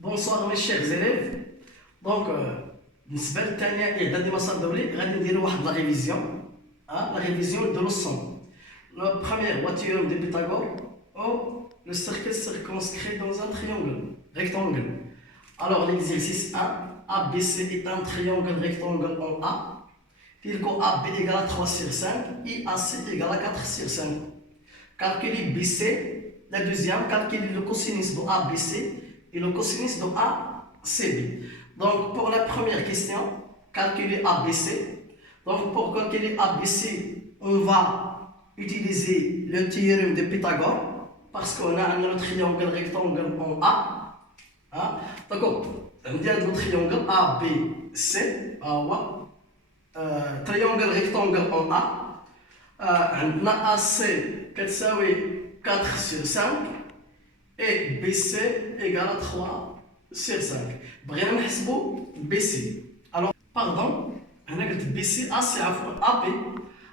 Bonsoir mes chers élèves. Donc, بالنسبة للثانية إعداد المسار الدوري غادي نديرو واحد لا ريفيزيون لا ريفيزيون دو لوسون. Le premier, le théorème de Pythagore ou le cercle circonscrit dans un triangle rectangle. Alors l'exercice 1, ABC est un triangle rectangle en A. Tilco AB égale à 3 sur 5 et AC égale à 4 sur 5. Calculer BC, la deuxième, calculer le cosinus de ABC et le cosinus de ACB. Donc pour la première question, calculer ABC. Donc pour calculer ABC, on va utiliser le théorème de Pythagore parce qu'on a un triangle rectangle en A. D'accord. On a le triangle ABC. Triangle rectangle en A. On a AC qui est 4 sur 5 et BC égale à 3 sur 5. بغينا نحسبوا BC. Alors, pardon, on a BC, AC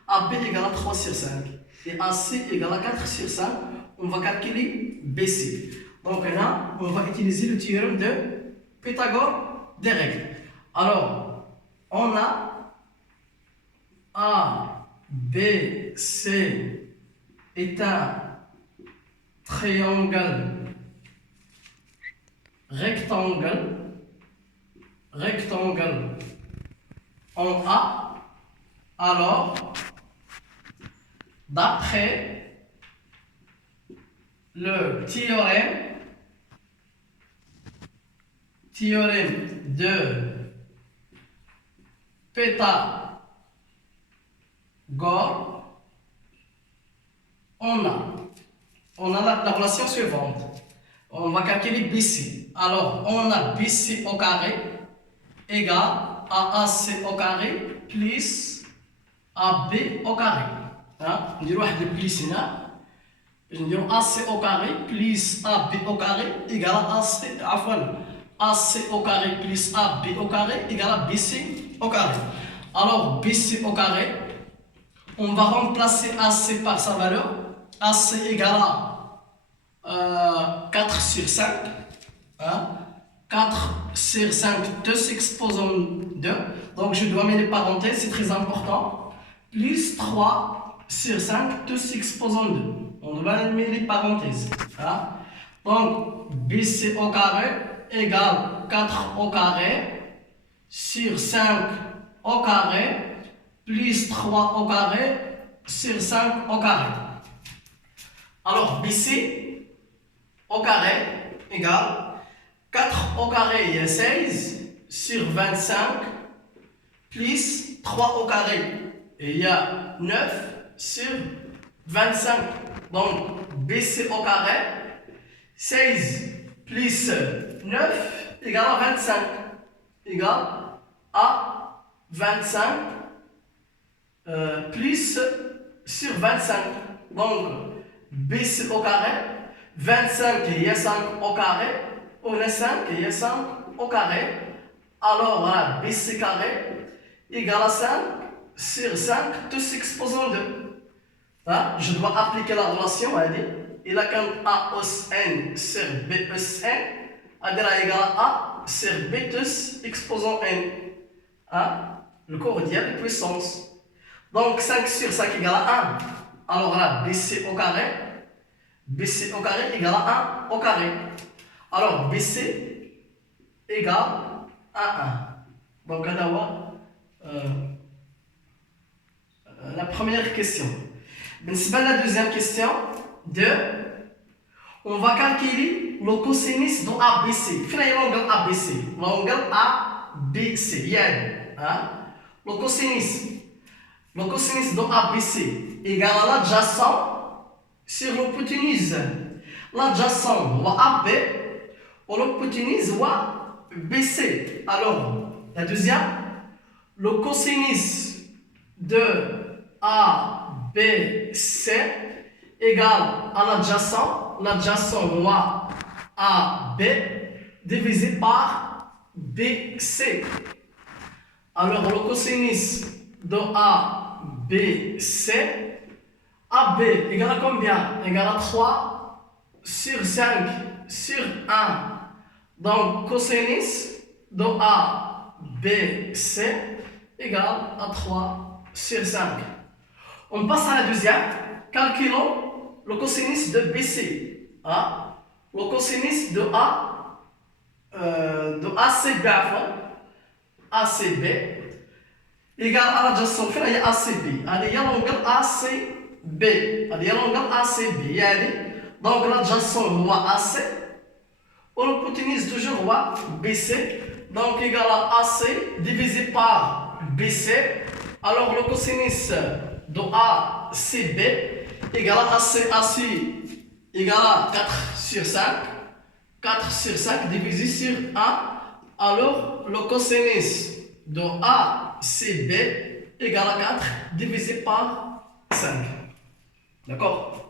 AB égale à 3 sur 5 et AC égale à 4 sur 5. On va calculer BC. Donc là, on va utiliser le théorème de Pythagore des règles. Alors, on a ABC est un triangle rectangle en A. Alors, d'après le théorème de Pythagore, on a la relation suivante. On va calculer BC. Alors, on a BC au carré égale à AC au carré plus AB au carré. نديرو واحد البليس هنا باش نديرو AC au carré plus AB au carré égale à AC AC au carré plus AB au carré égale à BC au carré. Alors BC au carré, on va remplacer AC par sa valeur. AC égale à 4 sur 5. 4 sur 5, 2 exposant 2. Donc je dois mettre les parenthèses, c'est très important. Plus 3 sur 5, 2 exposant 2. On doit mettre les parenthèses. Donc BC au carré égale 4 au carré sur 5 au carré plus 3 au carré sur 5 au carré. Alors BC au carré égale 4 au carré, il y a 16 sur 25 plus 3 au carré, et il y a 9 sur 25. Donc BC au carré, 16 plus 9 égale à 25. Égale à 25 plus sur 25. Donc BC au carré, 25 il y a 5 au carré, on a 5 il y a 5 au carré. Alors voilà, BC carré égale à 5 sur 5, tous exposant 2. Je dois appliquer la relation, il a quand A os N sur B os N, égale à A sur B tous exposant N. Le cordial de puissance. Donc 5 sur 5 égale à 1. Alors là, BC au carré égale à 1 au carré. Alors BC égale à 1. Donc là, la première question. C'est pas la deuxième question. On va calculer le cosinus de ABC. Finalement, l'angle ABC. L'angle ABC. Le cosinus de ABC égale à l'adjacent sur l'hypoténuse. L'adjacent de AB ou l'hypoténuse de BC. Alors, la deuxième, le cosinus de ABC égale à l'adjacent de AB divisé par BC. Alors, le cosinus de ABC, AB égale à combien? Égale à 3 sur 5 sur 1 Donc, cosinus de ABC égale à 3 sur 5. On passe à la deuxième. Calculons le cosinus de BC. Hein? Le cosinus de ACB, ACB égale à l'adjacent فين هي ACB. هذه هي l'angle ACB. هذه هي l'angle ACB. يعني donc l'adjacent هو AC et l'hypoténuse toujours هو BC. Donc égal à AC divisé par BC. Alors le cosinus de ACB égale à AC égale à 4 sur 5. 4 sur 5 divisé sur 1. Alors le cosinus de ACB égale à 4 divisé par 5. D'accord?